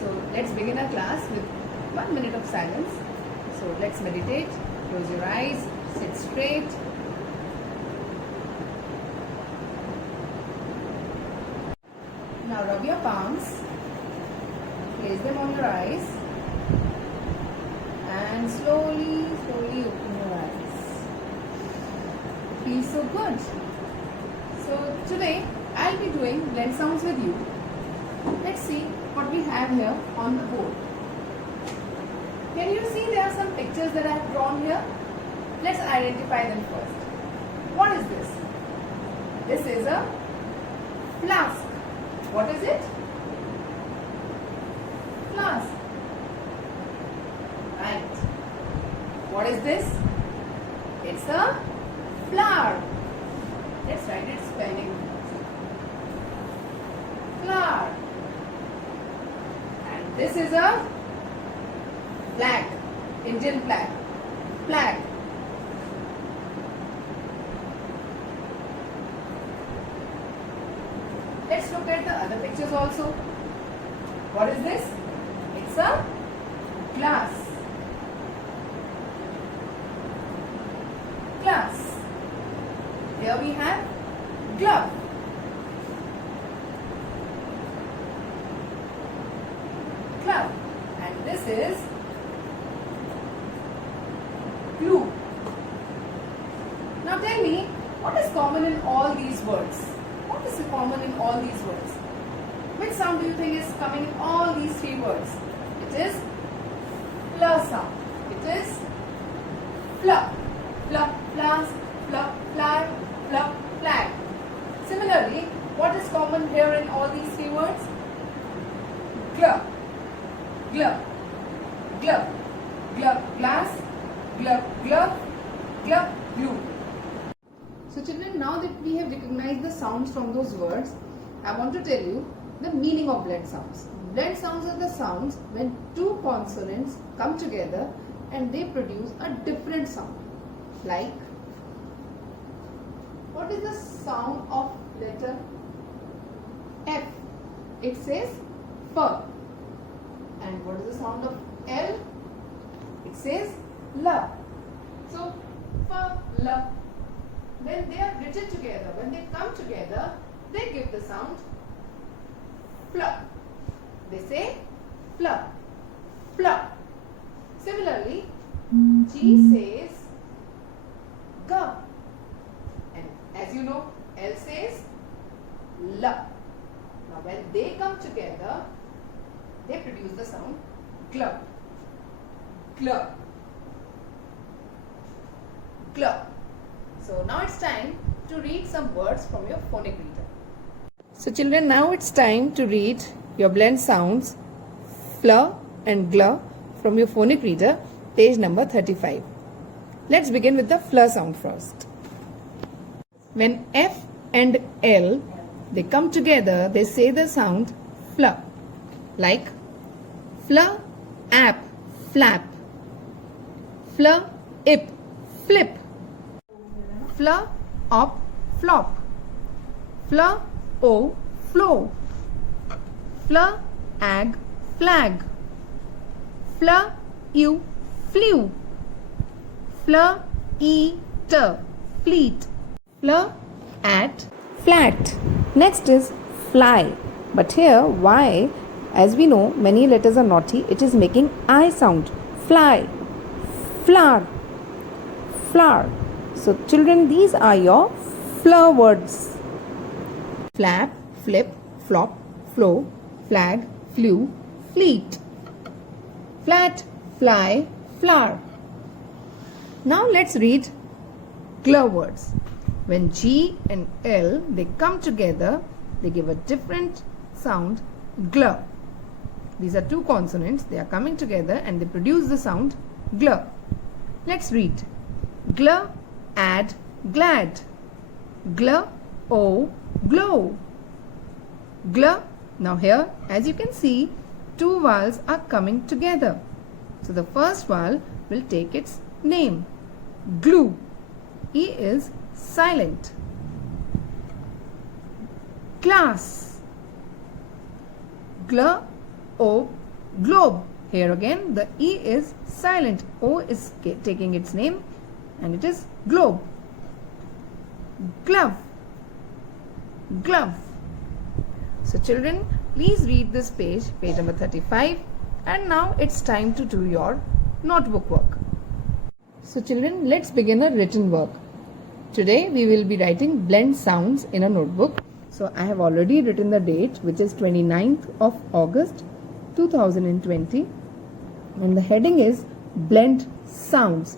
So let's begin our class with 1 minute of silence. So let's meditate. Close your eyes, sit straight. Now rub your palms, place them on your eyes and slowly open your eyes. Feels so good. So today I'll be doing blend sounds with you. Let's see what we have here on the board. Can you see there are some pictures that I have drawn here? Let's identify them first. What is this? This is a flask. What is it? Flask. Right. What is this? It's a flower. Let's write its spelling. Flower. And this is a flag. Indian flag. Flag. Let's look at the other pictures also. What is this? It's a glass. Glass. Here we have glove. Glove. And this is glue. Now tell me, what is common in all these words? What is common in all these words? Which sound do you think is coming in all these three words? It is fla sound. It is fla. Fla, flask, fla, flower, fla, flag. Similarly, what is common here in all these three words? Glove. Glove. Glove. Glove, glass. Glove, glove. Glove, glue. So children, now that we have recognized the sounds from those words, I want to tell you the meaning of blend sounds. Blend sounds are the sounds when two consonants come together and they produce a different sound. Like, what is the sound of letter F? It says F. And what is the sound of L? It says L. So, F, L. When they are written together, when they come together, they give the sound fl. They say fl, fl. Similarly, G says g, and as you know, L says l. Now, when they come together, they produce the sound gl, gl, gl. So now it's time to read some words from your phonic reader. So children, now it's time to read your blend sounds fl and gl from your phonic reader, page number 35. Let's begin with the fl sound first. When F and L, they come together, they say the sound fl. Like fl, app, flap. Fl, ip, flip. Fl, op, flop. Fl, o, flow. Fl, ag, flag. Fl, u, flew. Fl, e, t, fleet. Fl, at, flat. Next is fly. But here Y, as we know, many letters are naughty. It is making I sound. Fly. Flower. Flower. So children, these are your fl words. Flap, flip, flop, flow, flag, flew, fleet. Flat, fly, flower. Now let's read gl words. When G and L, they come together, they give a different sound, gl. These are two consonants, they are coming together and they produce the sound gl. Let's read. Gl, add, glad. Gl, o, glow. Gl. Now here, as you can see, two vowels are coming together. So the first vowel will take its name. Glue. E is silent. Glass. Gl, o, Globe. Here again the E is silent. O is taking its name and it is globe. Glove. Glove. So children, please read this page, page number 35, and now it's time to do your notebook work. So children, let's begin a written work. Today we will be writing blend sounds in a notebook. So I have already written the date, which is 29th of August 2020, and the heading is blend sounds.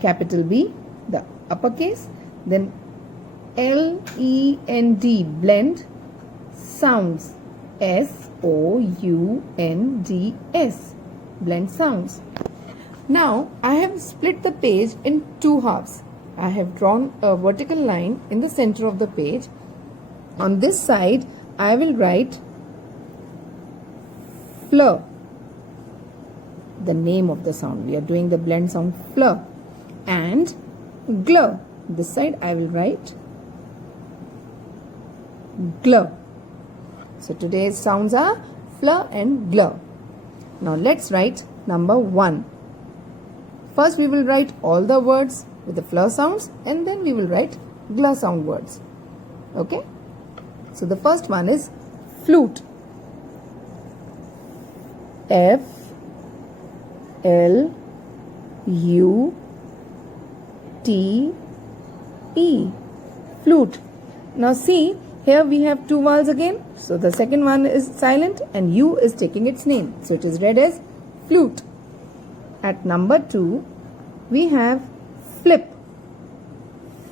Capital B, the uppercase, then L-E-N-D, blend sounds, S-O-U-N-D-S, blend sounds. Now I have split the page in two halves. I have drawn a vertical line in the center of the page. On this side I will write fleur, the name of the sound. We are doing the blend sound fleur. And glur, this side I will write glur. So today's sounds are fleur and glur. Now let's write number 1. First we will write all the words with the fleur sounds, and then we will write glur sound words. Okay? So the first one is flute. F-L-U-T-E, flute. Now see, here we have two vowels again. So the second one is silent and U is taking its name. So it is read as flute. At number 2, we have flip.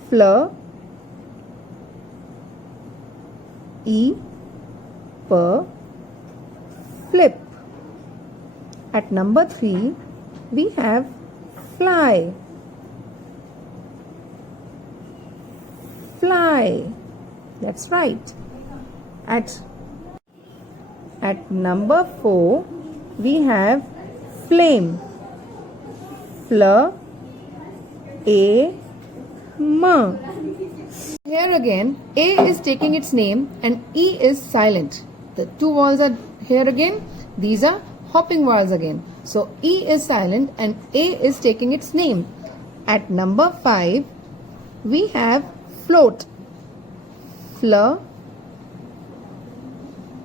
Fleur, E, per, flip. At number 3, we have fly. Fly. That's right. At number 4, we have flame. Fleur, A, M. Here again, A is taking its name and E is silent. The two vowels are here again. These are hopping vowels again. So E is silent and A is taking its name. At number 5, we have float. Fleur,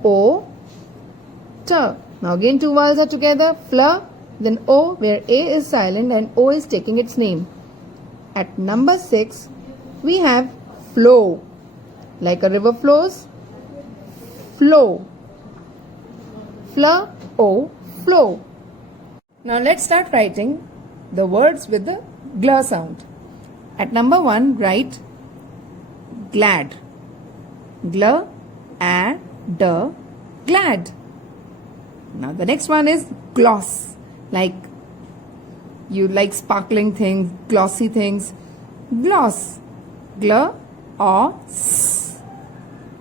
O, T. Now again two vowels are together. Fleur, then O, where A is silent and O is taking its name. At number 6, we have flow. Like a river flows, flow. Fleur, O, flow. Now let's start writing the words with the glur sound. At number 1, write glad. Glur, a, d, glad. Now the next one is gloss. Like you like sparkling things, glossy things. Gloss. Glur, or s.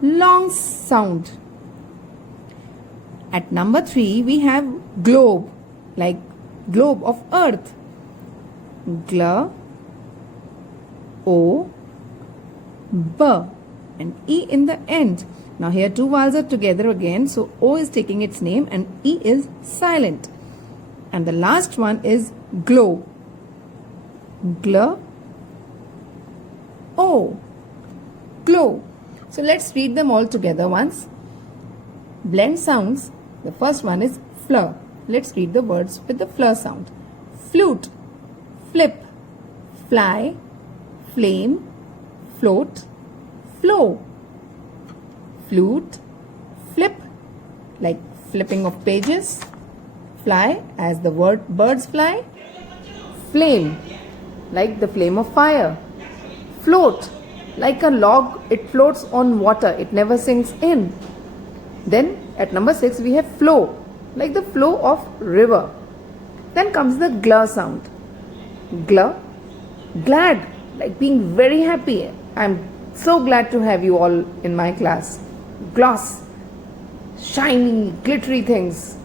Long sound. At number 3, we have globe. Like globe of earth. Glur, O, B, and E in the end. Now here two vowels are together again, so O is taking its name and E is silent. And the last one is glow. Glur, O, glow. So let's read them all together once. Blend sounds. The first one is fleur. Let's read the words with the fleur sound. Flute, flip, fly, flame, float, flow. Flute, flip, like flipping of pages. Fly, as the word birds fly. Flame, like the flame of fire. Float, like a log, it floats on water, it never sinks in. Then at number 6 we have flow, like the flow of river. Then comes the glur sound. Glur, glad, like being very happy. I'm so glad to have you all in my class. Gloss, shiny, glittery things.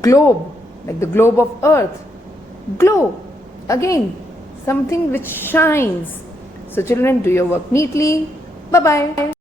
Globe, like the globe of earth. Glow, again, something which shines. So children, do your work neatly. Bye-bye.